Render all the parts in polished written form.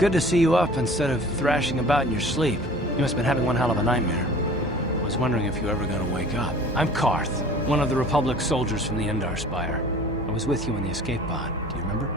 Good to see you up instead of thrashing about in your sleep. You must have been having one hell of a nightmare. I was wondering if you were ever going to wake up. I'm Karth, one of the Republic soldiers from the Endar Spire. I was with you in the escape pod. Do you remember?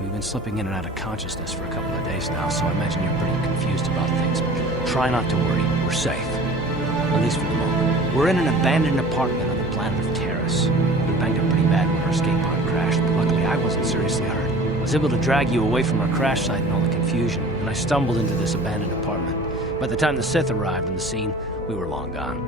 We've been slipping in and out of consciousness for a couple of days now, so I imagine you're pretty confused about things. But try not to worry. We're safe. At least for the moment. We're in an abandoned apartment on the planet of Taris. We banged up pretty bad when our escape pod crashed, but luckily I wasn't seriously hurt. I was able to drag you away from our crash site and all the confusion, and I stumbled into this abandoned apartment. By the time the Sith arrived on the scene, we were long gone.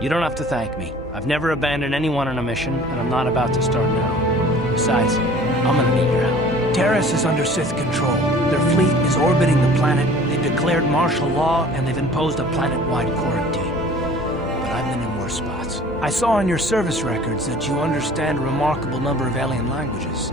You don't have to thank me. I've never abandoned anyone on a mission, and I'm not about to start now. Besides, I'm gonna need your help. Taris is under Sith control. Their fleet is orbiting the planet, they've declared martial law, and they've imposed a planet-wide quarantine. But I've been in worse spots. I saw in your service records that you understand a remarkable number of alien languages.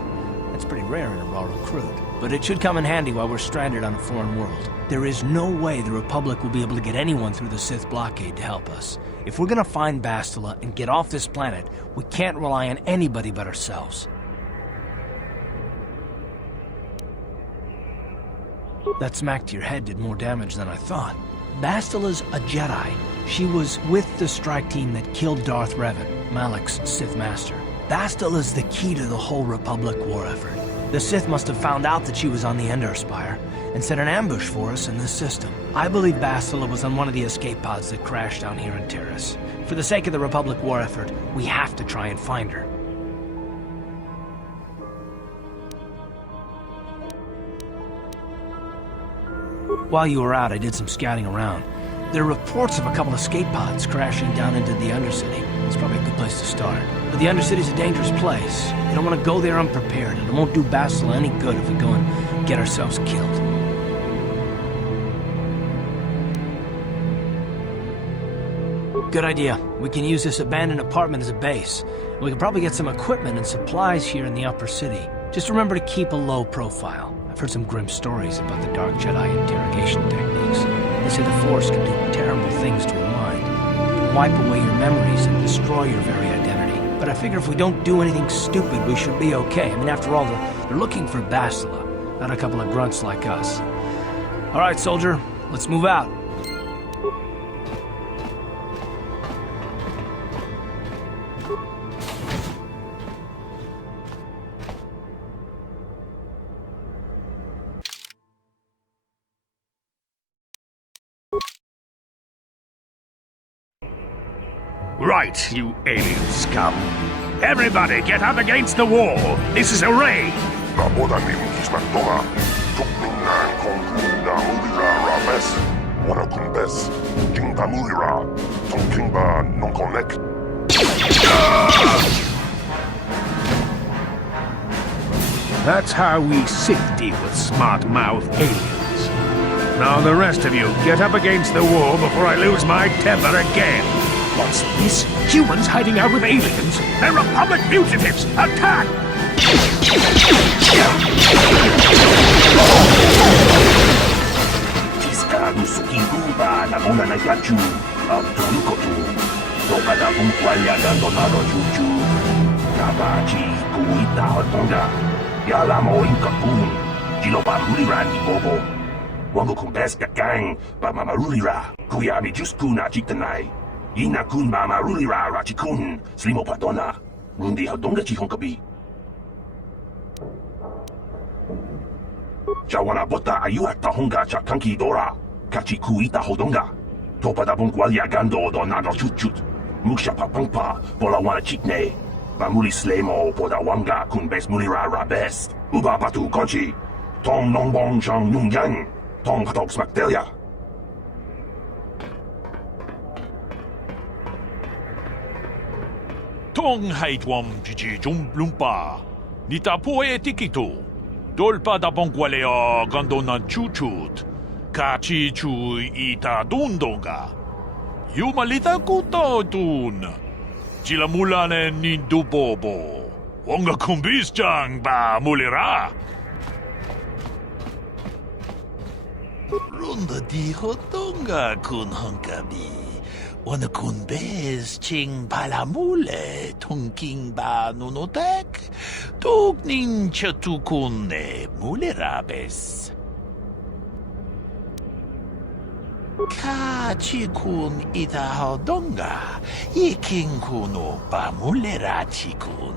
That's pretty rare in a raw recruit. But it should come in handy while we're stranded on a foreign world. There is no way the Republic will be able to get anyone through the Sith blockade to help us. If we're gonna find Bastila and get off this planet, we can't rely on anybody but ourselves. That smack to your head did more damage than I thought. Bastila's a Jedi. She was with the strike team that killed Darth Revan, Malak's Sith Master. Bastila's the key to the whole Republic war effort. The Sith must have found out that she was on the Endar Spire and set an ambush for us in this system. I believe Bastila was on one of the escape pods that crashed down here in Taris. For the sake of the Republic war effort, we have to try and find her. While you were out, I did some scouting around. There are reports of a couple escape pods crashing down into the Undercity. It's probably a good place to start. But the Undercity's a dangerous place. You don't want to go there unprepared, and it won't do Bastila any good if we go and get ourselves killed. Good idea. We can use this abandoned apartment as a base. We can probably get some equipment and supplies here in the upper city. Just remember to keep a low profile. I've heard some grim stories about the Dark Jedi interrogation techniques. They say the Force can do terrible things to a mind. It can wipe away your memories and destroy your very identity. But I figure if we don't do anything stupid, we should be okay. I mean, after all, they're looking for Bastila, not a couple of grunts like us. All right, soldier, let's move out. Right, you alien scum. Everybody get up against the wall. This is a raid. That's how we Sith deal with smart-mouthed aliens. Now the rest of you, get up against the wall before I lose my temper again. What's this? Humans hiding out with aliens? They're Republic fugitives! Attack! Tiscado sukiruba na mona na yachu, SWKOTOR. Toka da bunkwalya gandonado juju. Nabachi kuita hotonga. Yalamo inkakun. Jiloba mulirani bobo. Wango kumbeska gang, ba mamarulira. Kuyami juskuna jitanai. Ina kun mama rulira rachikun, slimo padona, rundi hadonga chihonkabi. Jawana bota ayua tahonga chakanki dora, kachiku ita hodonga. Topa da bonkwalya gando donado chutchut, muksha papangpa, pola wana chitne. Bamuli slemo poda wanga kun bes mulira rabest. Uba batu konchi, tong nongbong chang nungyang, tong patok smaktelia. Tong haitwam jiji jumplumpa. Nita poe tikito. Dolpa da bonkwalea gandonan chuchut. Kachi chu ita dundonga. Yumalita kuto dun. Chilamulane nindubobo. Wonga kumbis jang ba mulira. Runda di hotonga kun honkabi. Onakunbes ching palamule tungking ba nunotek tugnin chatukune mulerabes. Ka chikun itahodonga iking kuno pa mulera chikun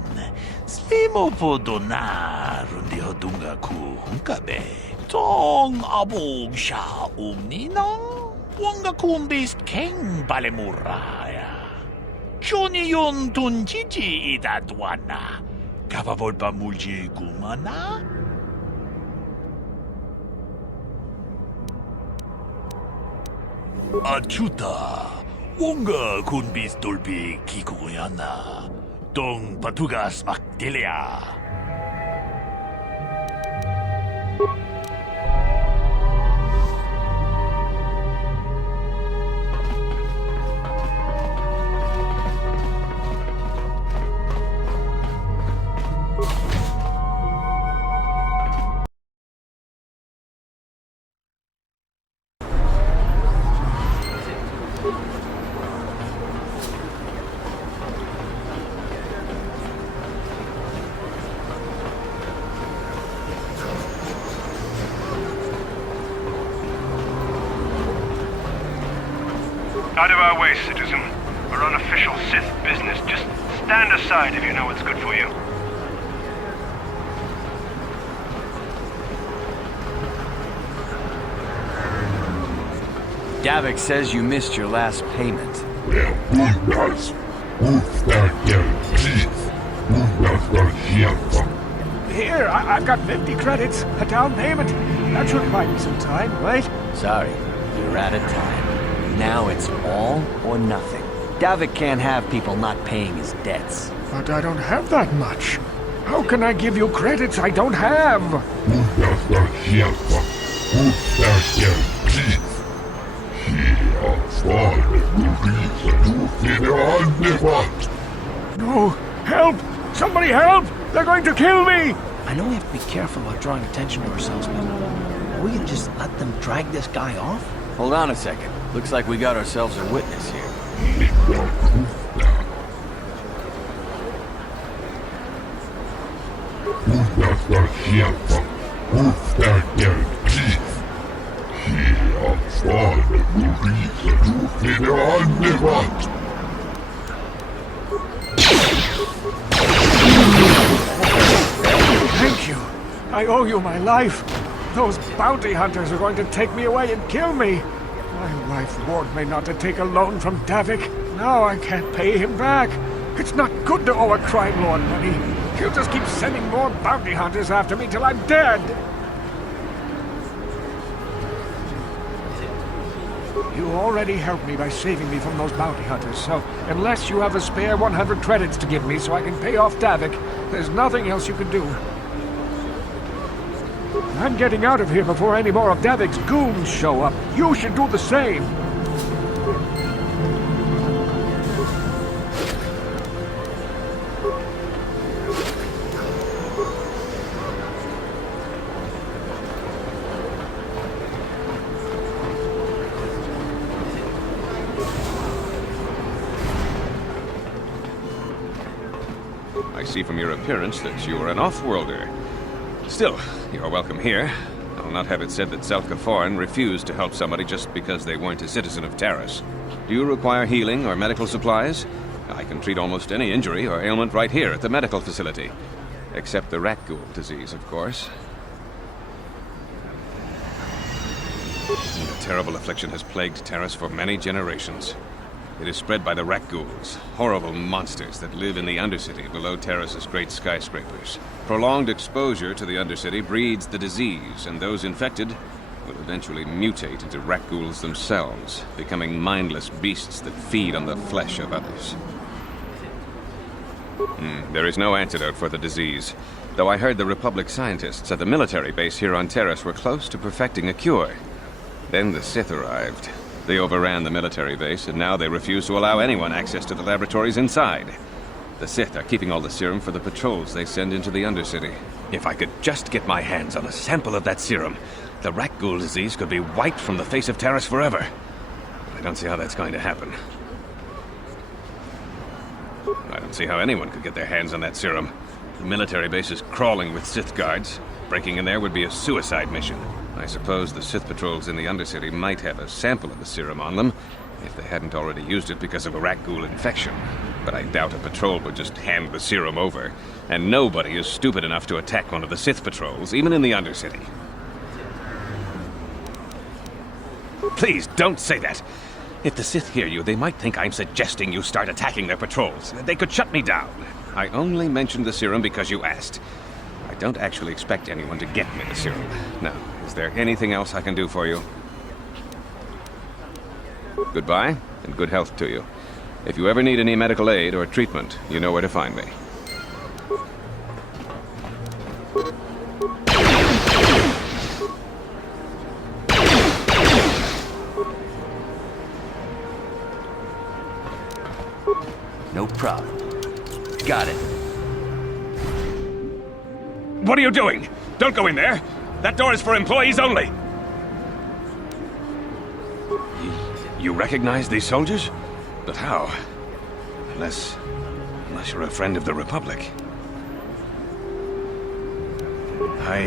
slimo podona rundi hodunga ku hunkabe tong abog sha umninong wonga kumbist king balemuraya choni yon tunjiji idadwana kapabol pa mulji kumana. Achuta, wonga kunbis dolbi kikuyana, dong patugas makdelia. Out of our way, citizen. We're on official Sith business. Just stand aside if you know what's good for you. Davik says you missed your last payment. Here, I've got 50 credits, a down payment. That should buy me some time, right? Sorry, you're out of time. Now it's all or nothing. Davik can't have people not paying his debts. But I don't have that much. How can I give you credits I don't have? No! Help! Somebody help! They're going to kill me! I know we have to be careful about drawing attention to ourselves, but are we gonna just let them drag this guy off? Hold on a second. Looks like we got ourselves a witness here. Thank you. I owe you my life. Those bounty hunters are going to take me away and kill me. My wife warned me not to take a loan from Davik. Now I can't pay him back. It's not good to owe a crime lord money. He'll just keep sending more bounty hunters after me till I'm dead. You already helped me by saving me from those bounty hunters, so unless you have a spare 100 credits to give me so I can pay off Davik, there's nothing else you can do. I'm getting out of here before any more of Davik's goons show up. You should do the same. I see from your appearance that you are an off-worlder. Still, you're welcome here. I'll not have it said that SWKOTOR refused to help somebody just because they weren't a citizen of Taris. Do you require healing or medical supplies? I can treat almost any injury or ailment right here at the medical facility. Except the rat ghoul disease, of course. A terrible affliction has plagued Taris for many generations. It is spread by the rat ghouls, horrible monsters that live in the Undercity below Taris's great skyscrapers. Prolonged exposure to the Undercity breeds the disease, and those infected will eventually mutate into rat ghouls themselves, becoming mindless beasts that feed on the flesh of others. There is no antidote for the disease, though I heard the Republic scientists at the military base here on Taris were close to perfecting a cure. Then the Sith arrived. They overran the military base, and now they refuse to allow anyone access to the laboratories inside. The Sith are keeping all the serum for the patrols they send into the Undercity. If I could just get my hands on a sample of that serum, the rat ghoul disease could be wiped from the face of Taris forever. I don't see how that's going to happen. I don't see how anyone could get their hands on that serum. The military base is crawling with Sith guards. Breaking in there would be a suicide mission. I suppose the Sith patrols in the Undercity might have a sample of the serum on them, if they hadn't already used it because of a rat ghoul infection. But I doubt a patrol would just hand the serum over. And nobody is stupid enough to attack one of the Sith patrols, even in the Undercity. Please, don't say that. If the Sith hear you, they might think I'm suggesting you start attacking their patrols. They could shut me down. I only mentioned the serum because you asked. I don't actually expect anyone to get me the serum. Now, is there anything else I can do for you? Goodbye, and good health to you. If you ever need any medical aid or treatment, you know where to find me. No problem. Got it. What are you doing? Don't go in there! That door is for employees only! You recognize these soldiers? But how? Unless you're a friend of the Republic. I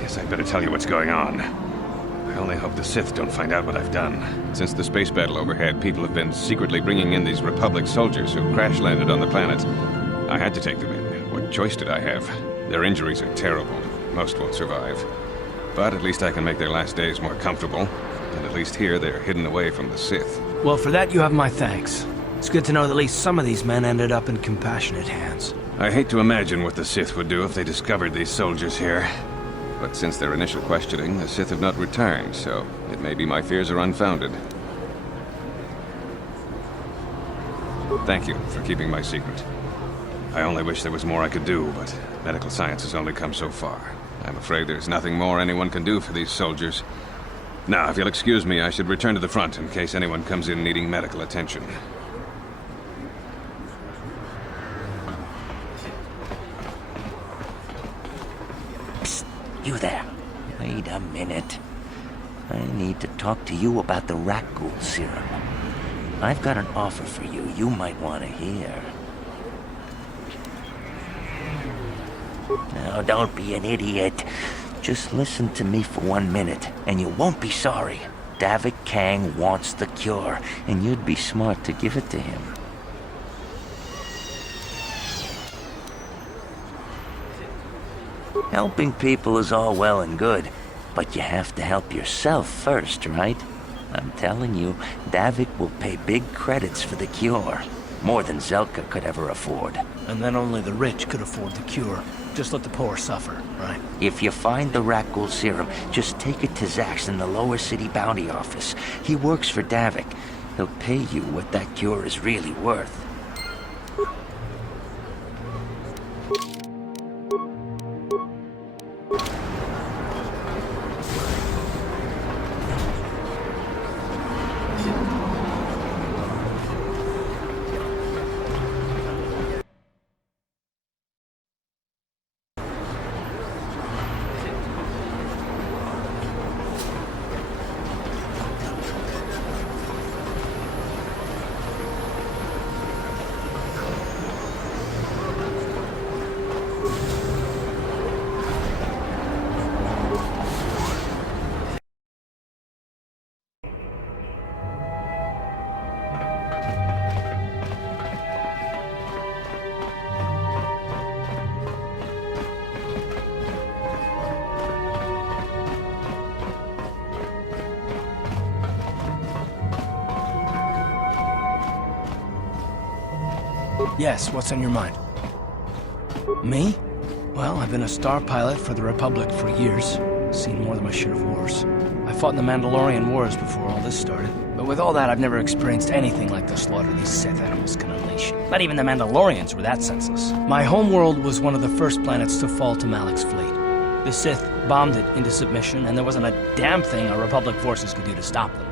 guess I'd better tell you what's going on. I only hope the Sith don't find out what I've done. Since the space battle overhead, people have been secretly bringing in these Republic soldiers who crash-landed on the planet. I had to take them in. What choice did I have? Their injuries are terrible. Most won't survive. But at least I can make their last days more comfortable. And at least here, they're hidden away from the Sith. Well, for that you have my thanks. It's good to know that at least some of these men ended up in compassionate hands. I hate to imagine what the Sith would do if they discovered these soldiers here. But since their initial questioning, the Sith have not returned, so it may be my fears are unfounded. Thank you for keeping my secret. I only wish there was more I could do, but medical science has only come so far. I'm afraid there's nothing more anyone can do for these soldiers. Now, if you'll excuse me, I should return to the front in case anyone comes in needing medical attention. Psst, you there. Wait a minute. I need to talk to you about the rat ghoul serum. I've got an offer for you might want to hear. Now, don't be an idiot. Just listen to me for 1 minute, and you won't be sorry. Davik Kang wants the cure, and you'd be smart to give it to him. Helping people is all well and good, but you have to help yourself first, right? I'm telling you, Davik will pay big credits for the cure. More than Zelka could ever afford. And then only the rich could afford the cure. Just let the poor suffer, right? If you find the rat ghoul serum, just take it to Zax in the lower city bounty office. He works for Davik. He'll pay you what that cure is really worth. Yes, what's on your mind? Me? Well, I've been a star pilot for the Republic for years. Seen more than my share of wars. I fought in the Mandalorian wars before all this started. But with all that, I've never experienced anything like the slaughter these Sith animals can unleash. Not even the Mandalorians were that senseless. My homeworld was one of the first planets to fall to Malak's fleet. The Sith bombed it into submission, and there wasn't a damn thing our Republic forces could do to stop them.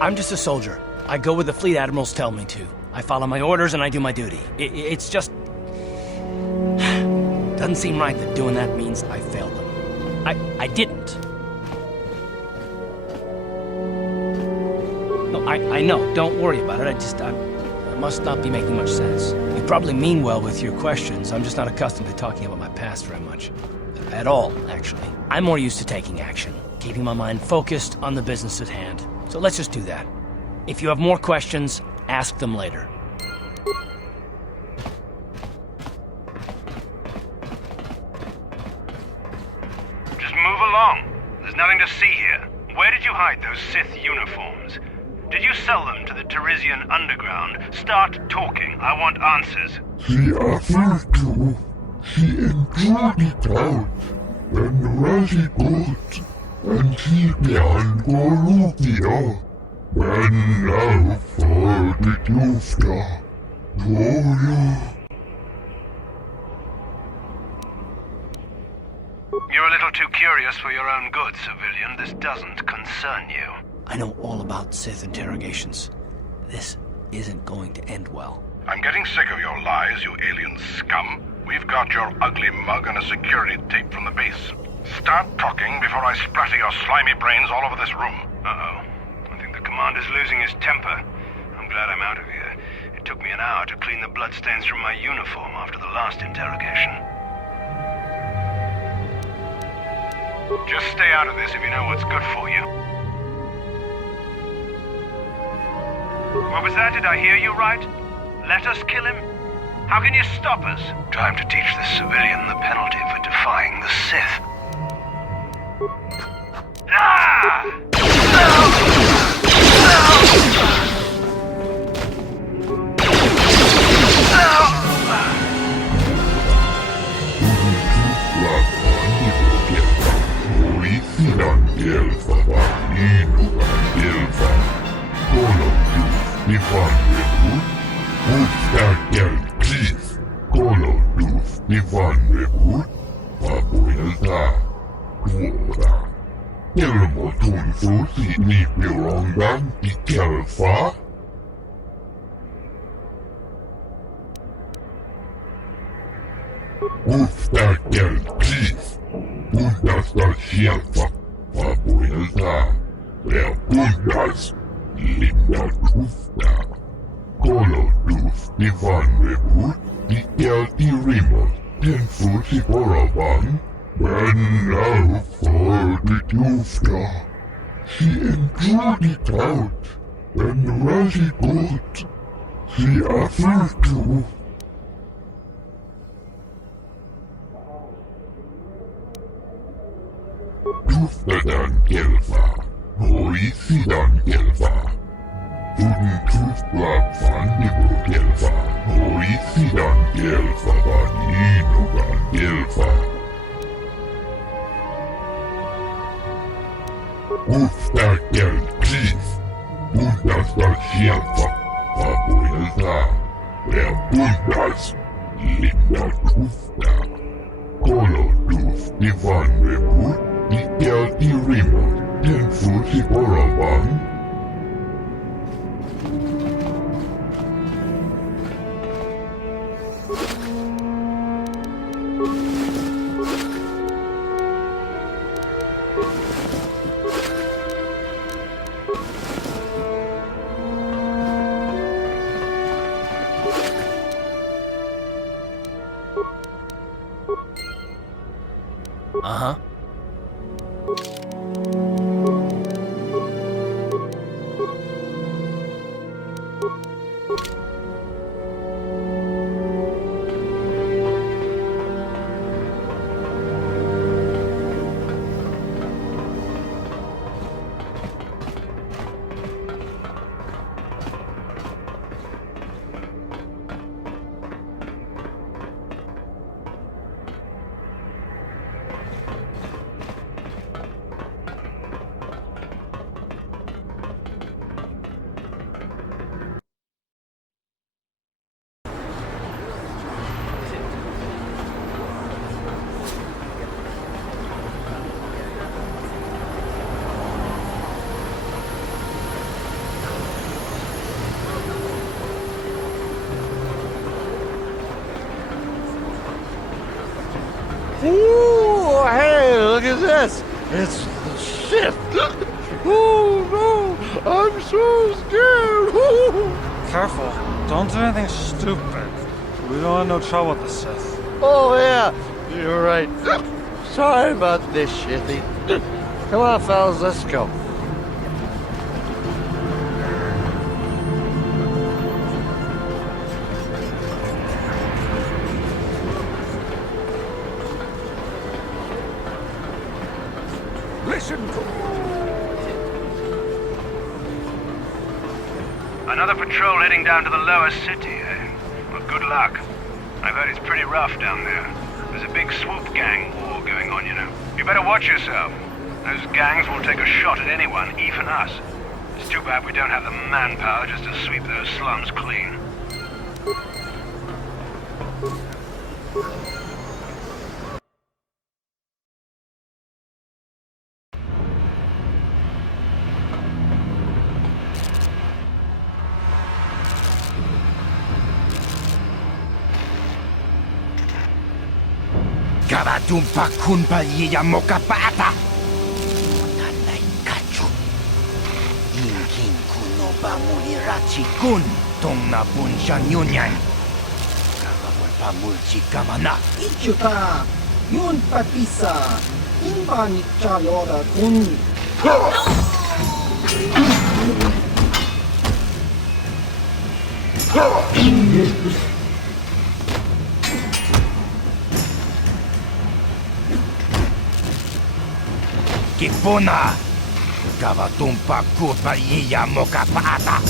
I'm just a soldier. I go where the fleet admirals tell me to. I follow my orders and I do my duty. It's just... doesn't seem right that doing that means I failed them. I didn't. I know. Don't worry about it. I must not be making much sense. You probably mean well with your questions. I'm just not accustomed to talking about my past very much. At all, actually. I'm more used to taking action, keeping my mind focused on the business at hand. So let's just do that. If you have more questions, ask them later. Just move along. There's nothing to see here. Where did you hide those Sith uniforms? Did you sell them to the Tarisian underground? Start talking. I want answers. She offered to. She enjoyed it out. And Rashi got. And she began Gorufia. When I for the Tufta. You're a little too curious for your own good, civilian. This doesn't concern you. I know all about Sith interrogations. This isn't going to end well. I'm getting sick of your lies, you alien scum. We've got your ugly mug and a security tape from the base. Start talking before I splatter your slimy brains all over this room. Uh-oh. I think the commander's losing his temper. I'm glad I'm out of here. It took me an hour to clean the bloodstains from my uniform after the last interrogation. Just stay out of this if you know what's good for you. What was that? Did I hear you right? Let us kill him? How can you stop us? Time to teach this civilian the penalty for defying the Sith. She enjoyed it out, and Rashi got. She offered to. Tuftadan Gelfa, Hoisidan Gelfa. Tuden Tufblad Fandigo Gelfa, Hoisidan Gelfa, Vaninogan Gelfa. Ustakel Chief, Bundas da Shelfa, Fabuelta, der Bundas, Linda Tufta, Kolo Tuf, Ivan Rebut, Ikel Irimo, Tenfusi Boraban. Uh-huh. Ooh, hey, look at this. It's the Sith. Oh, no. I'm so scared! Careful. Don't do anything stupid. We don't want no trouble with the Sith. Oh, yeah, you're right. Sorry about this, Shitty. Come on, fellas, let's go. Listen to me. Another patrol heading down to the lower city, eh? Well, good luck. I've heard it's pretty rough down there. There's a big swoop gang war going on, you know. You better watch yourself. Those gangs will take a shot at anyone, even us. It's too bad we don't have the manpower just to sweep those slums clean. Karatumpa kunpa yiya mokapata. Nanay kachu. Inkin kuno ba mulirachi kun tong na bunshan yunyan. Kakawal pa mulchi kamana. Ichuta, yun patisa, imba ni chalora kun. Kipuna. Kavatumpa kulpa yiya mokapata.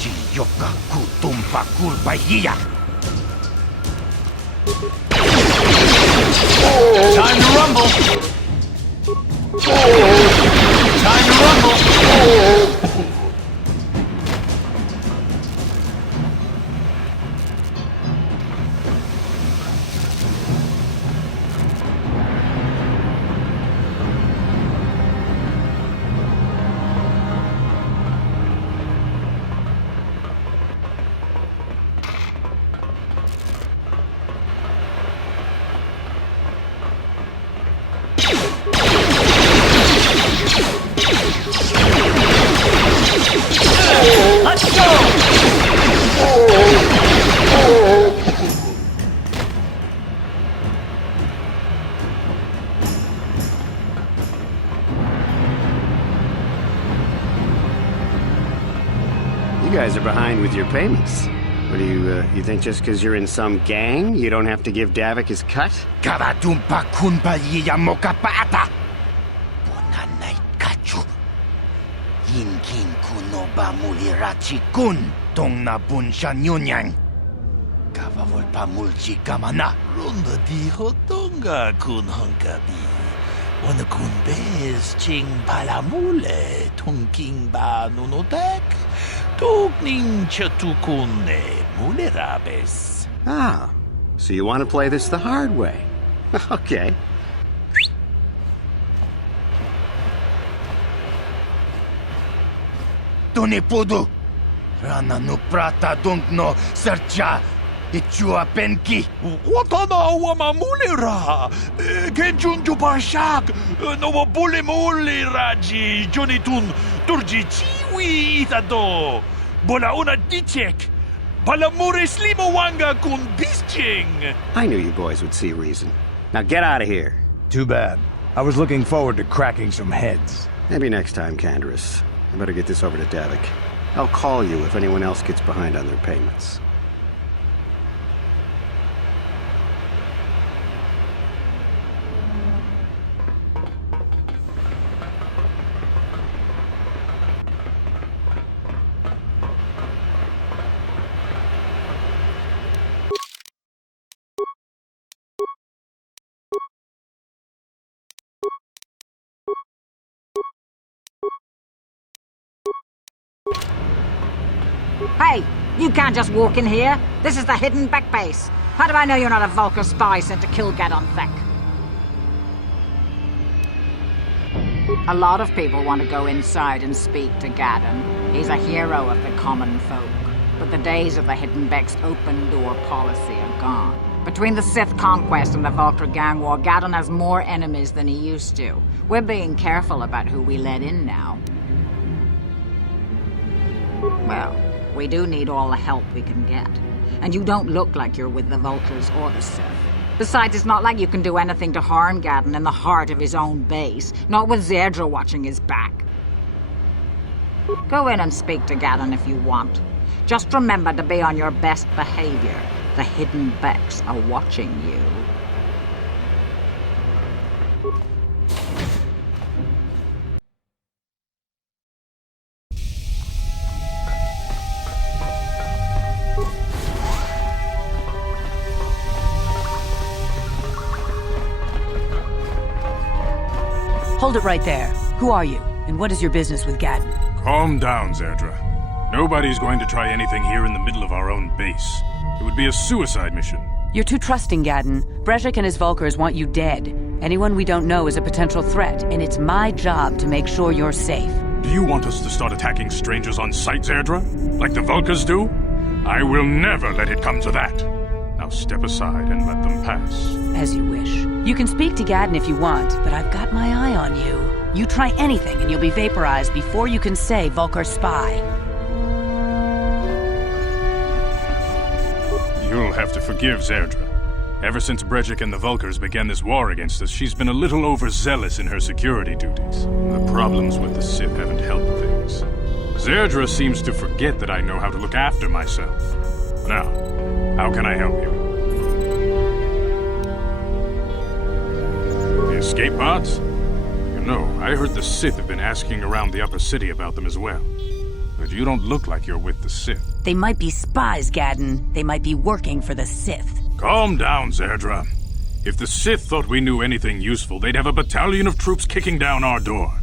Chiyoka kutumpa kulpa yiya. Time to rumble! Time to rumble! Let's go! You guys are behind with your payments. What do you think just because you're in some gang, you don't have to give Davik his cut? Kavatumpa kunpa yiya mokapata. Bonanay kachu. Yinkin kuno ba mulirachi kun tong na bunshan yunyan. Kavavol pa mulchi kamana. Ronda di hotonga kun honkabi. Wana kun bez ching palamule tongking ba nunotek. Tugning chatukune mulerabes. Ah, so you want to play this the hard way. Okay. Tunipudu. Rana no prata dunkno sercha. Ichua penki. Watana wamamulera. Kenjunju pashak. Nova bulemule raji. Jonitun turji chiwi itado. Bola una dichek. Balamure slimawanga kun bisching. I knew you boys would see reason. Now get out of here. Too bad. I was looking forward to cracking some heads. Maybe next time, Candaris. I better get this over to Davik. I'll call you if anyone else gets behind on their payments. Hey, you can't just walk in here. This is the hidden back base. How do I know you're not a Vulcan spy sent to kill Gadon Thek? A lot of people want to go inside and speak to Gadon. He's a hero of the common folk. But the days of the hidden Beck's open door policy are gone. Between the Sith conquest and the Vulcan gang war, Gadon has more enemies than he used to. We're being careful about who we let in now. Well, we do need all the help we can get. And you don't look like you're with the Vulkars or the Sith. Besides, it's not like you can do anything to harm Gadon in the heart of his own base, not with Zerdra watching his back. Go in and speak to Gadon if you want. Just remember to be on your best behavior. The hidden Becks are watching you. Hold it right there. Who are you, and what is your business with Gadon? Calm down, Zerdra. Nobody's going to try anything here in the middle of our own base. It would be a suicide mission. You're too trusting, Gadon. Brejik and his Vulkars want you dead. Anyone we don't know is a potential threat, and it's my job to make sure you're safe. Do you want us to start attacking strangers on sight, Zerdra? Like the Vulkars do? I will never let it come to that. Now step aside and let them pass. As you wish. You can speak to Gadon if you want, but I've got my eye on you. You try anything and you'll be vaporized before you can say Vulkar spy. You'll have to forgive Zerdra. Ever since Brejik and the Vulkars began this war against us, she's been a little overzealous in her security duties. The problems with the Sith haven't helped things. Zerdra seems to forget that I know how to look after myself. Now, how can I help you? The escape pods? You know, I heard the Sith have been asking around the upper city about them as well. But you don't look like you're with the Sith. They might be spies, Gadon. They might be working for the Sith. Calm down, Zerdra. If the Sith thought we knew anything useful, they'd have a battalion of troops kicking down our door.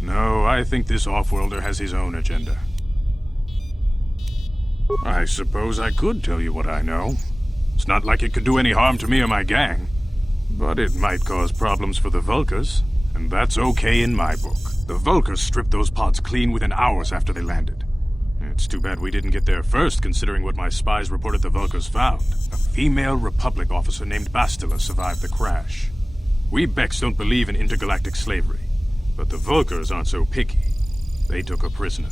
No, I think this off-worlder has his own agenda. I suppose I could tell you what I know. It's not like it could do any harm to me or my gang. But it might cause problems for the Vulkars, and that's okay in my book. The Vulkars stripped those pods clean within hours after they landed. It's too bad we didn't get there first, considering what my spies reported the Vulkars found. A female Republic officer named Bastila survived the crash. We Becks don't believe in intergalactic slavery, but the Vulkars aren't so picky. They took her prisoner.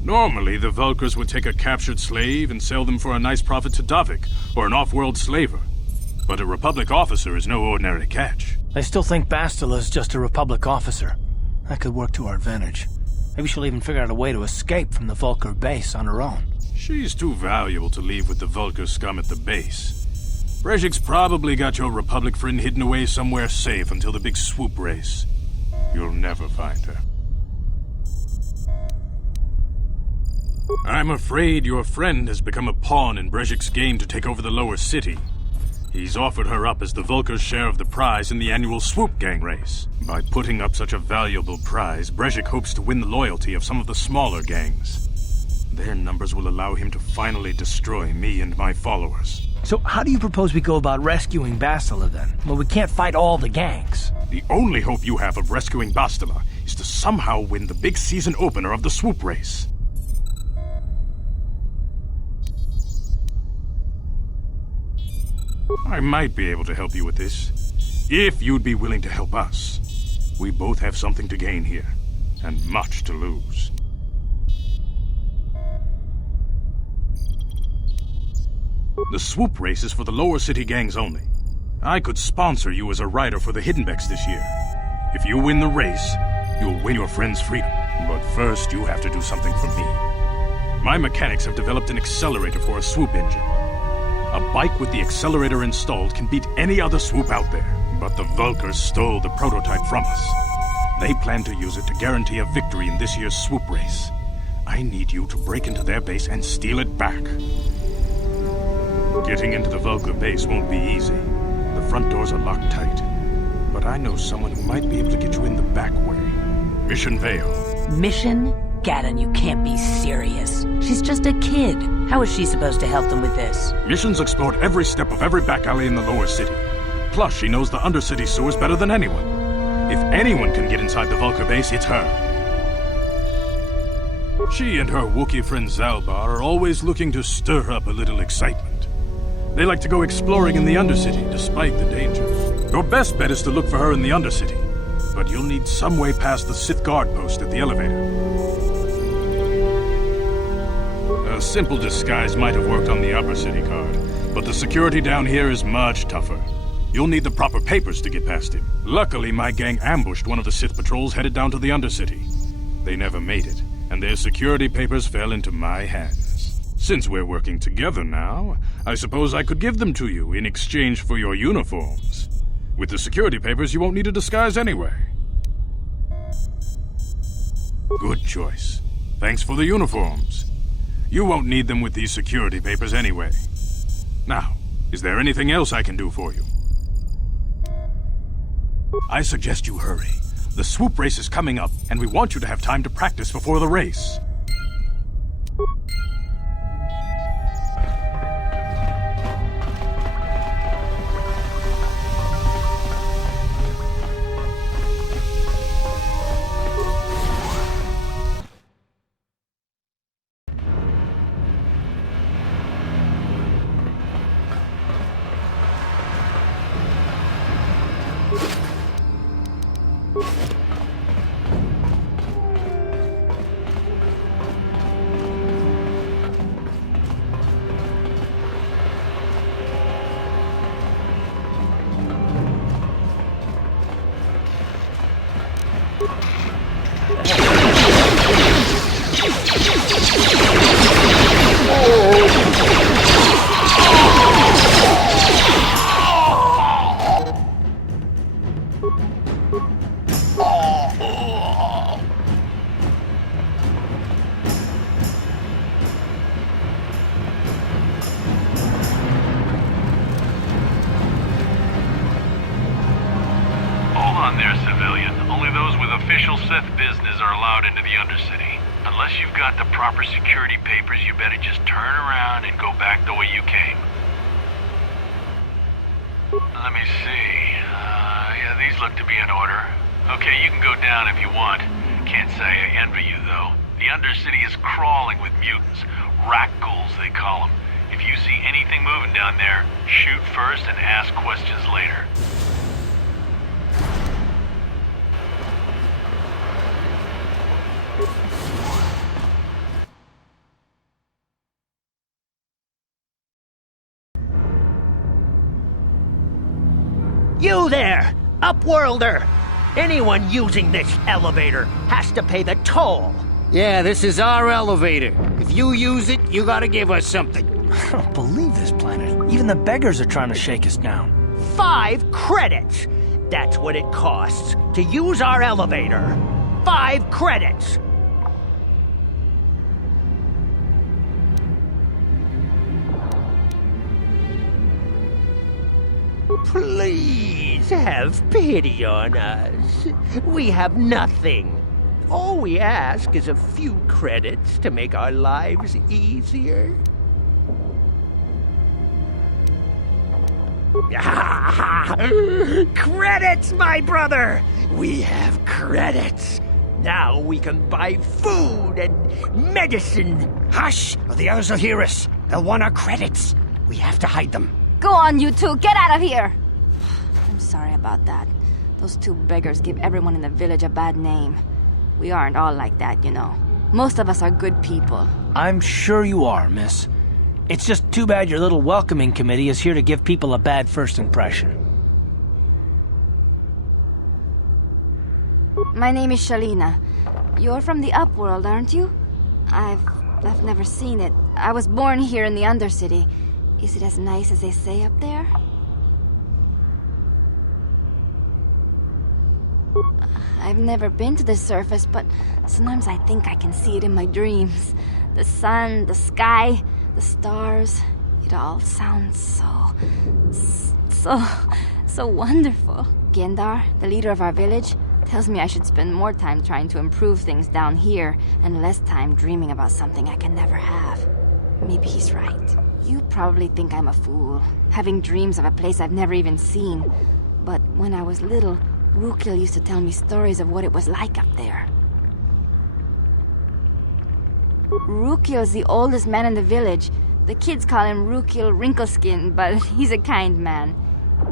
Normally, the Vulkars would take a captured slave and sell them for a nice profit to Davik, or an off-world slaver. But a Republic officer is no ordinary catch. I still think Bastila's just a Republic officer. That could work to our advantage. Maybe she'll even figure out a way to escape from the Vulkar base on her own. She's too valuable to leave with the Vulkar scum at the base. Brejik's probably got your Republic friend hidden away somewhere safe until the big swoop race. You'll never find her. I'm afraid your friend has become a pawn in Brejik's game to take over the lower city. He's offered her up as the Vulkar's share of the prize in the annual Swoop Gang race. By putting up such a valuable prize, Brejik hopes to win the loyalty of some of the smaller gangs. Their numbers will allow him to finally destroy me and my followers. So how do you propose we go about rescuing Bastila then? Well, we can't fight all the gangs. The only hope you have of rescuing Bastila is to somehow win the big season opener of the Swoop race. I might be able to help you with this, if you'd be willing to help us. We both have something to gain here, and much to lose. The swoop race is for the lower city gangs only. I could sponsor you as a rider for the Hidden Becks this year. If you win the race, you'll win your friend's freedom. But first, you have to do something for me. My mechanics have developed an accelerator for a swoop engine. A bike with the accelerator installed can beat any other swoop out there. But the Vulkars stole the prototype from us. They plan to use it to guarantee a victory in this year's swoop race. I need you to break into their base and steal it back. Getting into the Vulkar base won't be easy. The front doors are locked tight. But I know someone who might be able to get you in the back way. Mission Vale. Mission? Gadon, you can't be serious. She's just a kid. How is she supposed to help them with this? Mission's explored every step of every back alley in the lower city. Plus, she knows the undercity sewers better than anyone. If anyone can get inside the Vulkar base, it's her. She and her Wookiee friend Zalbar are always looking to stir up a little excitement. They like to go exploring in the undercity, despite the danger. Your best bet is to look for her in the undercity. But you'll need some way past the Sith guard post at the elevator. A simple disguise might have worked on the upper city guard, but the security down here is much tougher. You'll need the proper papers to get past him. Luckily, my gang ambushed one of the Sith patrols headed down to the Undercity. They never made it, and their security papers fell into my hands. Since we're working together now, I suppose I could give them to you in exchange for your uniforms. With the security papers, you won't need a disguise anyway. Good choice. Thanks for the uniforms. You won't need them with these security papers anyway. Now, is there anything else I can do for you? I suggest you hurry. The swoop race is coming up, and we want you to have time to practice before the race. Hold on there, civilian. Only those with official Sith business are allowed into the Undercity. Unless you've got the proper security papers, you better just turn around and go back the way you came. Let me see. Yeah, these look to be in order. Okay, you can go down if you want. Can't say I envy you, though. The Undercity is crawling with mutants. Rat ghouls, they call them. If you see anything moving down there, shoot first and ask questions later. You there, Upworlder! Anyone using this elevator has to pay the toll. Yeah, this is our elevator. If you use it, you gotta give us something. I don't believe this planet. Even the beggars are trying to shake us down. 5 credits! That's what it costs to use our elevator. 5 credits! Please have pity on us. We have nothing. All we ask is a few credits to make our lives easier. Credits, my brother! We have credits. Now we can buy food and medicine. Hush, or the others will hear us. They'll want our credits. We have to hide them. Go on, you two. Get out of here. I'm sorry about that. Those 2 beggars give everyone in the village a bad name. We aren't all like that, you know. Most of us are good people. I'm sure you are, miss. It's just too bad your little welcoming committee is here to give people a bad first impression. My name is Shalina. You're from the Upworld, aren't you? I've never seen it. I was born here in the Undercity. Is it as nice as they say up there? I've never been to the surface, but sometimes I think I can see it in my dreams. The sun, the sky, the stars. It all sounds so wonderful. Gendar, the leader of our village, tells me I should spend more time trying to improve things down here and less time dreaming about something I can never have. Maybe he's right. You probably think I'm a fool, having dreams of a place I've never even seen. But when I was little, Rukil used to tell me stories of what it was like up there. Rukil's the oldest man in the village. The kids call him Rukil Wrinkleskin, but he's a kind man.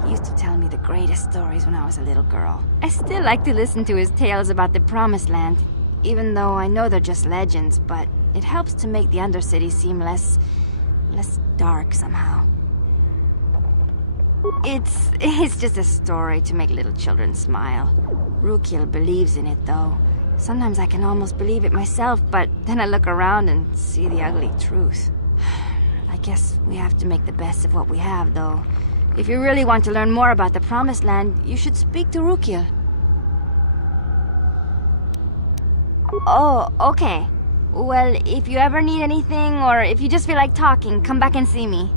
He used to tell me the greatest stories when I was a little girl. I still like to listen to his tales about the Promised Land, even though I know they're just legends, but It helps to make the Undercity seem less dark somehow. It's just a story to make little children smile. Rukiel believes in it, though. Sometimes I can almost believe it myself, but then I look around and see the ugly truth. I guess we have to make the best of what we have, though. If you really want to learn more about the Promised Land, you should speak to Rukiel. Oh, okay. Well, if you ever need anything, or if you just feel like talking, come back and see me.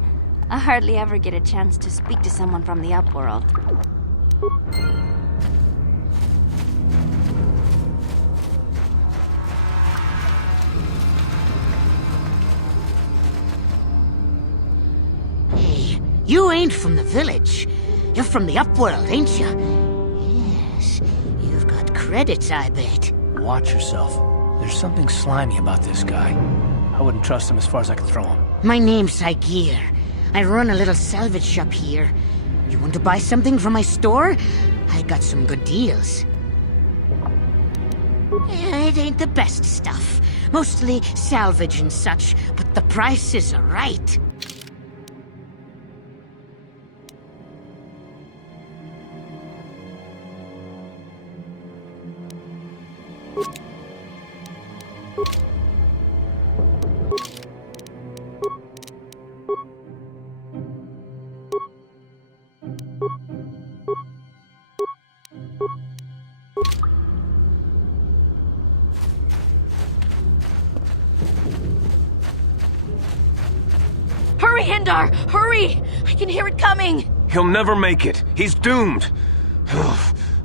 I hardly ever get a chance to speak to someone from the Upworld. Hey, you ain't from the village. You're from the Upworld, ain't you? Yes, you've got credits, I bet. Watch yourself. There's something slimy about this guy. I wouldn't trust him as far as I could throw him. My name's Saigir. I run a little salvage shop here. You want to buy something from my store? I got some good deals. It ain't the best stuff. Mostly salvage and such, but the prices are right. Hurry, Hindar! Hurry! I can hear it coming! He'll never make it. He's doomed.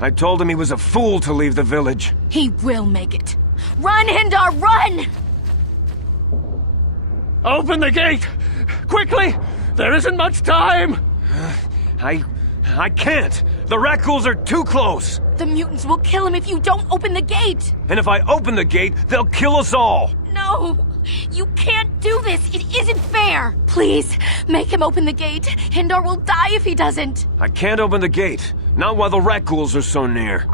I told him he was a fool to leave the village. He will make it. Run, Hindar, run! Open the gate! Quickly! There isn't much time! I can't! The Rakghouls are too close! The mutants will kill him if you don't open the gate! And if I open the gate, they'll kill us all! No! You can't do this! It isn't fair! Please, make him open the gate. Hindar will die if he doesn't! I can't open the gate. Not while the Rakghouls are so near.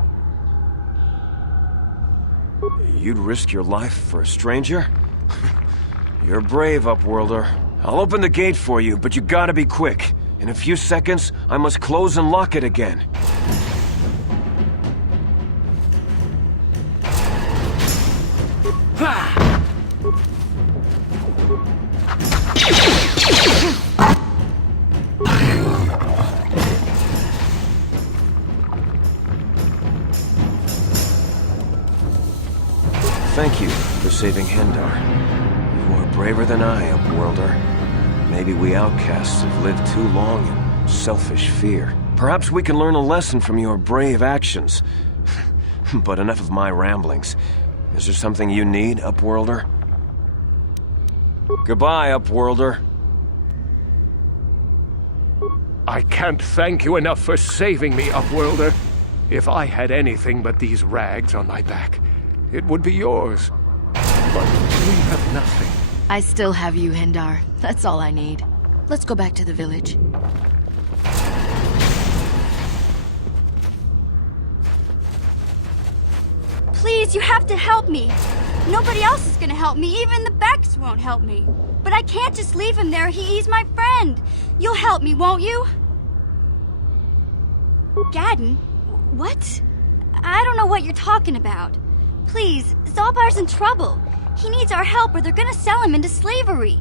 You'd risk your life for a stranger? You're brave, Upworlder. I'll open the gate for you, but you gotta be quick. In a few seconds, I must close and lock it again. Thank you for saving Hindar. You are braver than I, Upworlder. Maybe we outcasts have lived too long in selfish fear. Perhaps we can learn a lesson from your brave actions. But enough of my ramblings. Is there something you need, Upworlder? Goodbye, Upworlder. I can't thank you enough for saving me, Upworlder. If I had anything but these rags on my back, it would be yours. But we have nothing. I still have you, Hindar. That's all I need. Let's go back to the village. Please, you have to help me. Nobody else is gonna help me. Even the Becks won't help me. But I can't just leave him there. He's my friend. You'll help me, won't you? Gadden? What? I don't know what you're talking about. Please, Zalbar's in trouble. He needs our help or they're gonna sell him into slavery.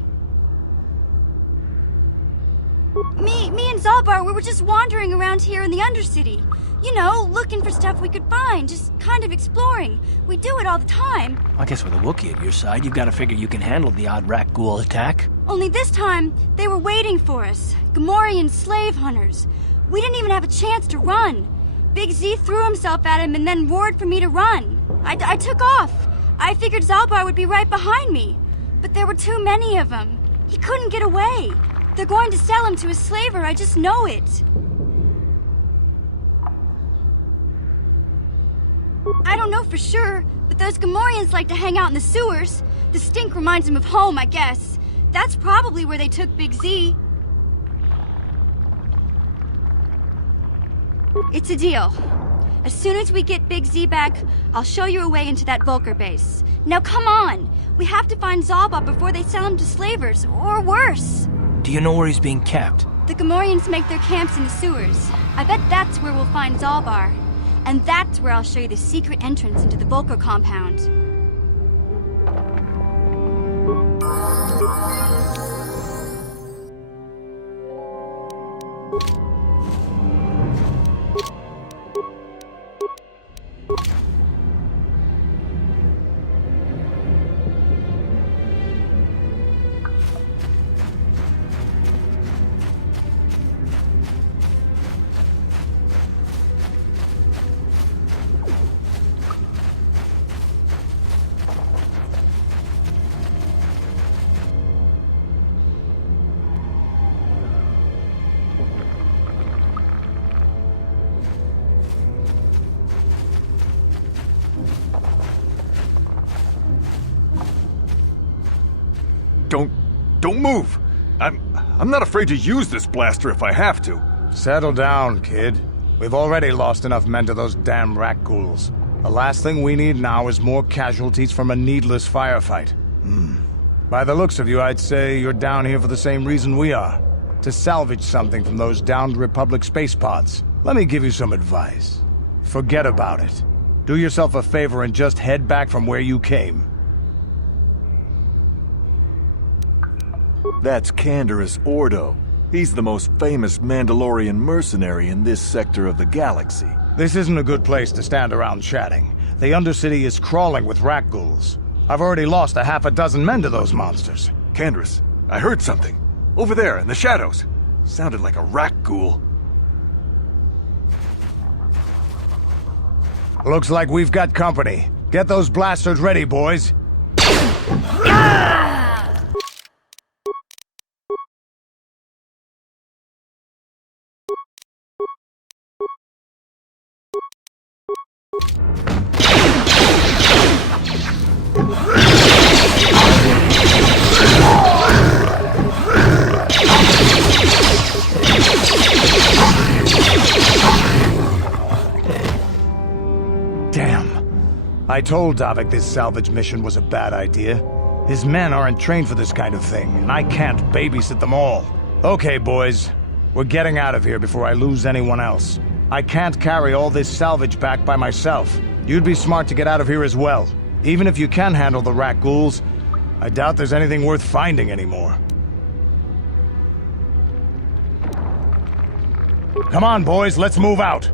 Me and Zalbar, we were just wandering around here in the Undercity. You know, looking for stuff we could find, just kind of exploring. We do it all the time. I guess with a Wookiee at your side, you've got to figure you can handle the odd Rakghoul attack. Only this time, they were waiting for us. Gamorrean slave hunters. We didn't even have a chance to run. Big Z threw himself at him and then roared for me to run. I took off. I figured Zalbar would be right behind me. But there were too many of them. He couldn't get away. They're going to sell him to a slaver, I just know it. I don't know for sure, but those Gamorreans like to hang out in the sewers. The stink reminds them of home, I guess. That's probably where they took Big Z. It's a deal. As soon as we get Big Z back, I'll show you a way into that Volker base. Now come on! We have to find Zalbot before they sell him to slavers, or worse. Do you know where he's being kept? The Gamorreans make their camps in the sewers. I bet that's where we'll find Zalbar. And that's where I'll show you the secret entrance into the Volker compound. Don't move! I'm not afraid to use this blaster if I have to. Settle down, kid. We've already lost enough men to those damn rat ghouls. The last thing we need now is more casualties from a needless firefight. By the looks of you, I'd say you're down here for the same reason we are. To salvage something from those downed Republic space pods. Let me give you some advice. Forget about it. Do yourself a favor and just head back from where you came. That's Canderous Ordo. He's the most famous Mandalorian mercenary in this sector of the galaxy. This isn't a good place to stand around chatting. The Undercity is crawling with rat ghouls. I've already lost a half a dozen men to those monsters. Canderous, I heard something. Over there in the shadows. Sounded like a rat ghoul. Looks like we've got company. Get those blasters ready, boys. I told Davik this salvage mission was a bad idea. His men aren't trained for this kind of thing, and I can't babysit them all. Okay, boys. We're getting out of here before I lose anyone else. I can't carry all this salvage back by myself. You'd be smart to get out of here as well. Even if you can handle the rat ghouls, I doubt there's anything worth finding anymore. Come on, boys, let's move out.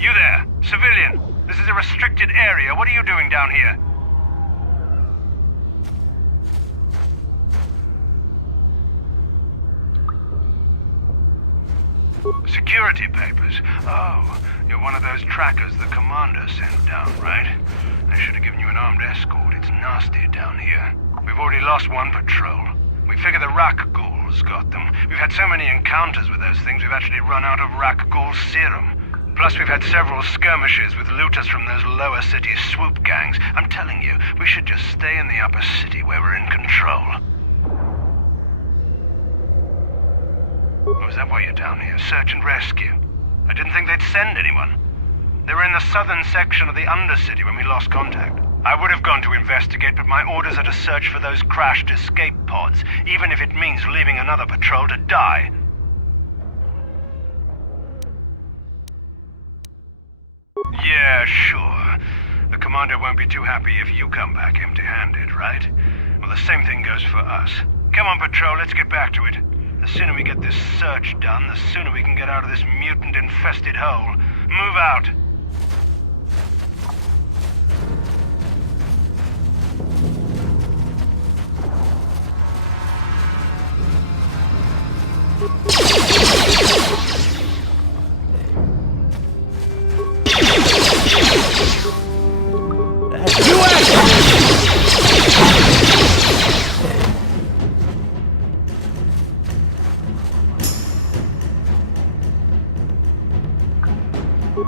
You there, civilian. This is a restricted area. What are you doing down here? Security papers. Oh, you're one of those trackers the commander sent down, right? They should have given you an armed escort. It's nasty down here. We've already lost one patrol. We figure the rock ghouls Rakghul's got them. We've had so many encounters with those things, we've actually run out of Rakghul serum. Plus, we've had several skirmishes with looters from those lower city swoop gangs. I'm telling you, we should just stay in the upper city where we're in control. Oh, is that why you're down here? Search and rescue? I didn't think they'd send anyone. They were in the southern section of the Undercity when we lost contact. I would have gone to investigate, but my orders are to search for those crashed escape pods, even if it means leaving another patrol to die. Yeah, sure. The commander won't be too happy if you come back empty-handed, right? Well, the same thing goes for us. Come on, patrol, let's get back to it. The sooner we get this search done, the sooner we can get out of this mutant-infested hole. Move out.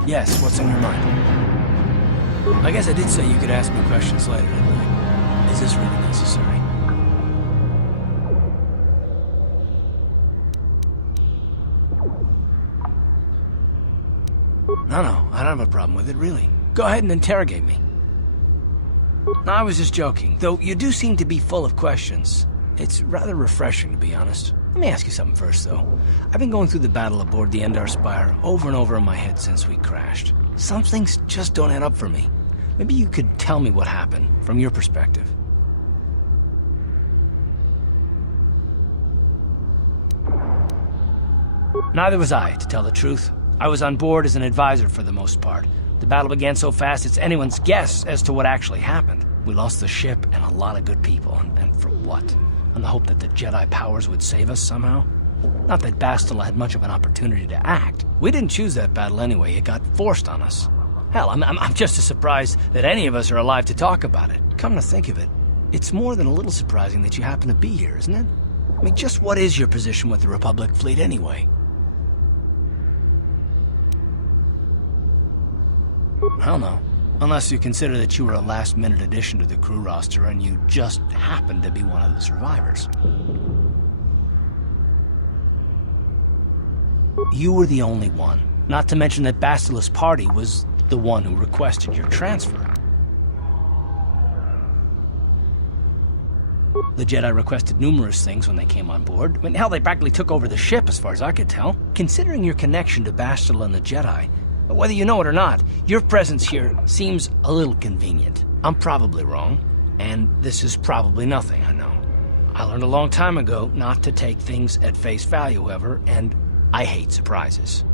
Yes, what's on your mind? I guess I did say you could ask me questions later, didn't I? Is this really necessary? No, I don't have a problem with it, really. Go ahead and interrogate me. No, I was just joking, though you do seem to be full of questions. It's rather refreshing, to be honest. Let me ask you something first, though. I've been going through the battle aboard the Endar Spire over and over in my head since we crashed. Some things just don't add up for me. Maybe you could tell me what happened, from your perspective. Neither was I, to tell the truth. I was on board as an advisor for the most part. The battle began so fast it's anyone's guess as to what actually happened. We lost the ship and a lot of good people, and for what? On the hope that the Jedi powers would save us somehow? Not that Bastila had much of an opportunity to act. We didn't choose that battle anyway, it got forced on us. Hell, I'm just as surprised that any of us are alive to talk about it. Come to think of it, it's more than a little surprising that you happen to be here, isn't it? I mean, just what is your position with the Republic fleet anyway? I don't know. Unless you consider that you were a last-minute addition to the crew roster and you just happened to be one of the survivors. You were the only one. Not to mention that Bastila's party was the one who requested your transfer. The Jedi requested numerous things when they came on board. I mean, hell, they practically took over the ship as far as I could tell. Considering your connection to Bastila and the Jedi, but whether you know it or not, your presence here seems a little convenient. I'm probably wrong, and this is probably nothing, I know. I learned a long time ago not to take things at face value, however, and I hate surprises.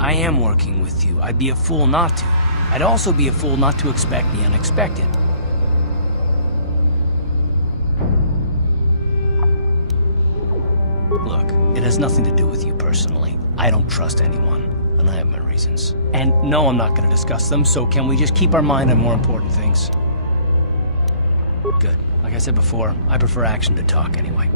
I am working with you. I'd be a fool not to. I'd also be a fool not to expect the unexpected. Look, it has nothing to do with you personally. I don't trust anyone, and I have my reasons. And no, I'm not going to discuss them, so can we just keep our mind on more important things? Good. Like I said before, I prefer action to talk anyway.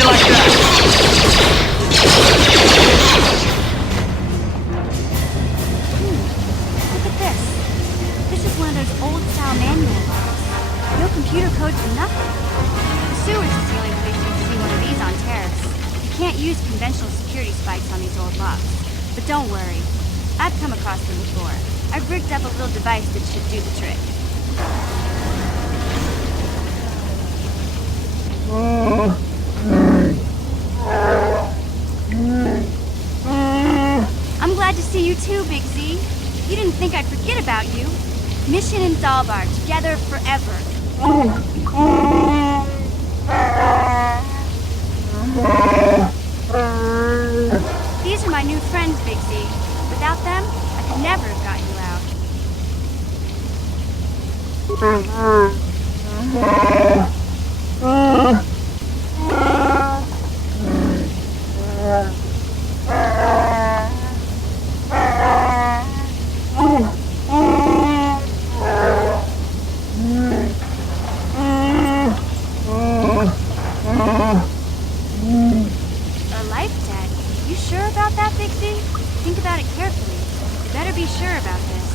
you like that? Look at this. This is one of those old-style manual locks. No computer code for nothing. The sewers is the only place you can see one of these on Taris. You can't use conventional security spikes on these old locks. But don't worry. I've come across them before. I've rigged up a little device that should do the trick. I'm glad to see you too, Big Z. You didn't think I'd forget about you. Mission and Dalbar, together forever. These are my new friends, Big Z. Without them, I could never have got you out. A life debt? You sure about that, Big Z? Think about it carefully. You better be sure about this.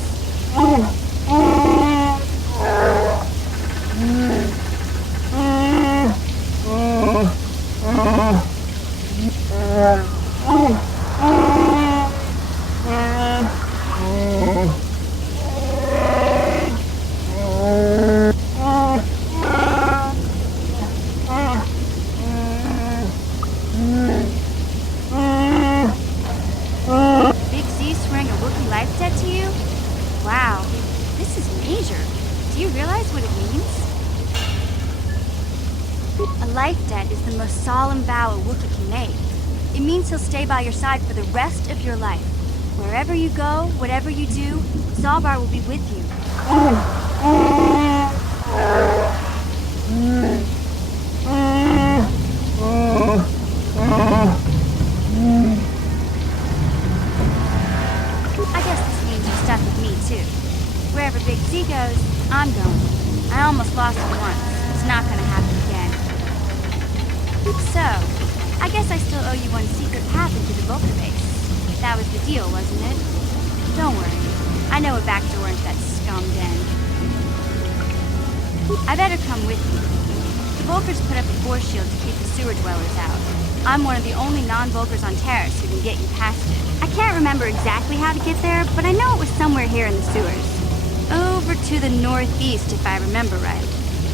Big Z swearing a Wookiee life debt to you? Wow, this is major. Do you realize what it means? A life debt is the most solemn vow a Wookiee can make. It means he'll stay by your side for the rest of your life. Wherever you go, whatever you do, Zalbar will be with you. I guess this means you're stuck with me, too. Wherever Big Z goes, I'm going. I almost lost him once. It's not gonna happen again. So, I guess I still owe you one secret path into the Vulcan base. That was the deal, wasn't it? Don't worry. I know a back door into that scum den. I better come with you. The Vulkars put up a force shield to keep the sewer dwellers out. I'm one of the only non-Vulkars on Taris who can get you past it. I can't remember exactly how to get there, but I know it was somewhere here in the sewers. Over to the northeast, if I remember right.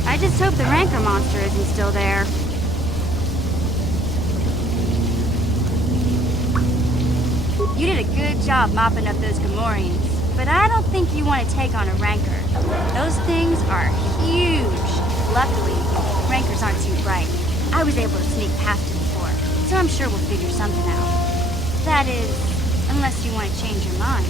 I just hope the Rancor monster isn't still there. You did a good job mopping up those Gamorreans, but I don't think you want to take on a Rancor. Those things are huge. Luckily, Rancors aren't too bright. I was able to sneak past it before, so I'm sure we'll figure something out. That is, unless you want to change your mind.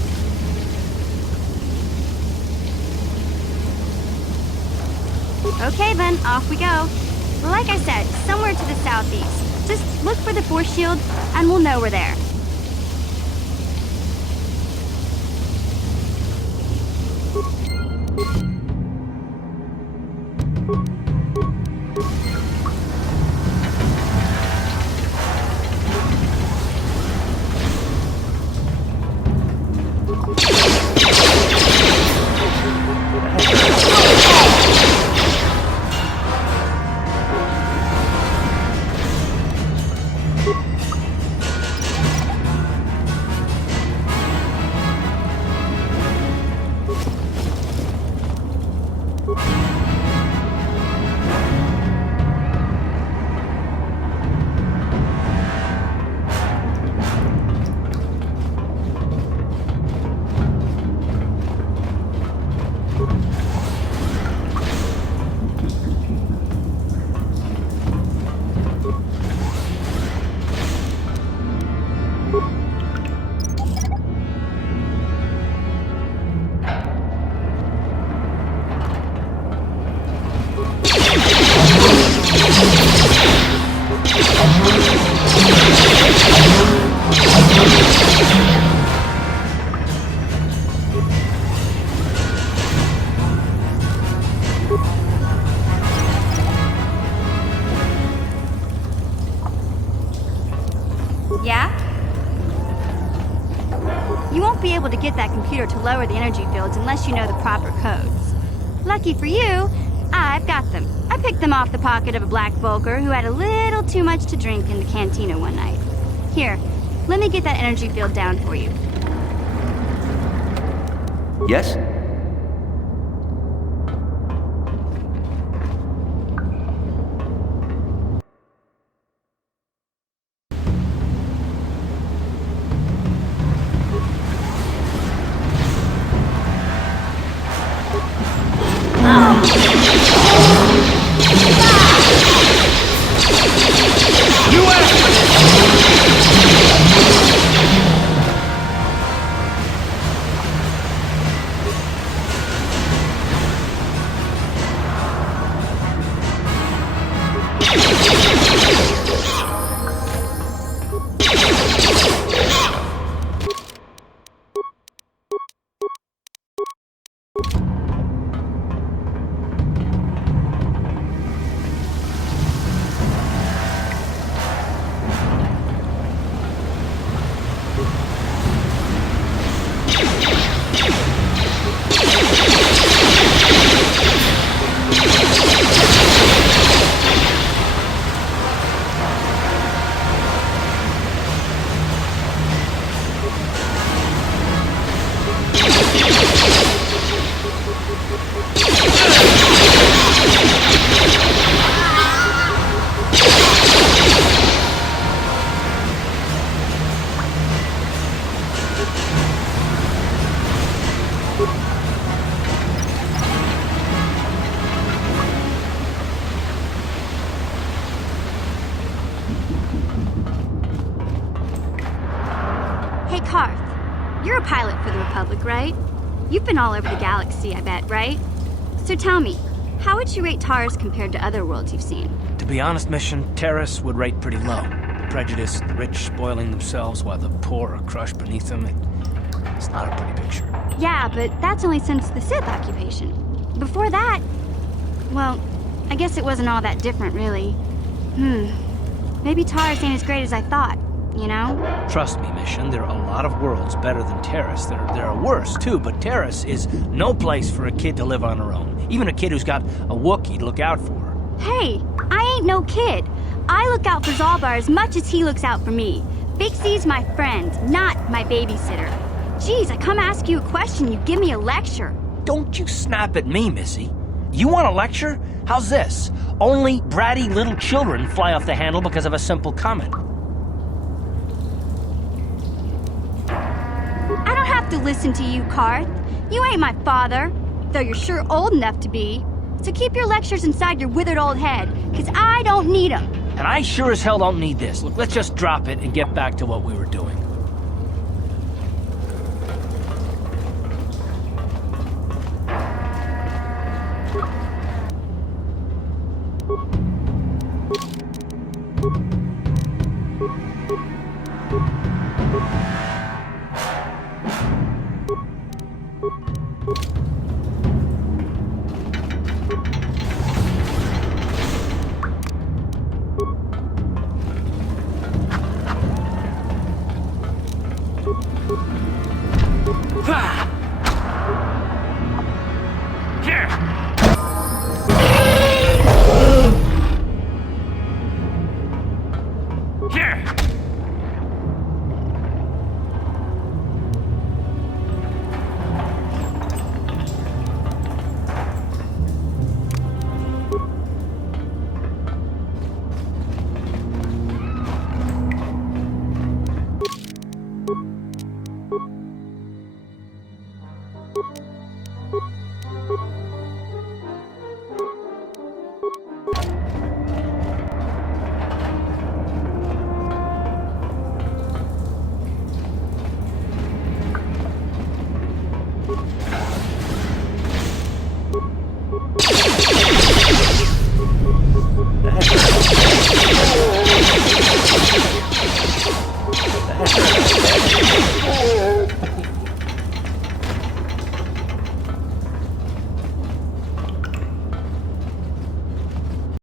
Okay then, off we go. Well, like I said, somewhere to the southeast. Just look for the force shield, and we'll know we're there. able to get that computer to lower the energy fields unless you know the proper codes. Lucky for you, I've got them. I picked them off the pocket of a black Volker who had a little too much to drink in the cantina one night. Here, let me get that energy field down for you. Yes? Hey, Karth. You're a pilot for the Republic, right? You've been all over the galaxy, I bet, right? So tell me, how would you rate Taris compared to other worlds you've seen? To be honest, Mission, Taris would rate pretty low. The prejudice, the rich spoiling themselves while the poor are crushed beneath them. It's not a pretty picture. Yeah, but that's only since the Sith occupation. Before that, well, I guess it wasn't all that different, really. Maybe Taris ain't as great as I thought, you know? Trust me, Mission, there are a lot of worlds better than Taris. There are worse, too, but Taris is no place for a kid to live on her own. Even a kid who's got a Wookiee to look out for her. Hey, I ain't no kid. I look out for Zalbar as much as he looks out for me. Big C's my friend, not my babysitter. Geez, I come ask you a question, you give me a lecture. Don't you snap at me, Missy. You want a lecture? How's this? Only bratty little children fly off the handle because of a simple comment. I don't have to listen to you, Karth. You ain't my father, though you're sure old enough to be. So keep your lectures inside your withered old head, because I don't need them. And I sure as hell don't need this. Look, let's just drop it and get back to what we were doing. You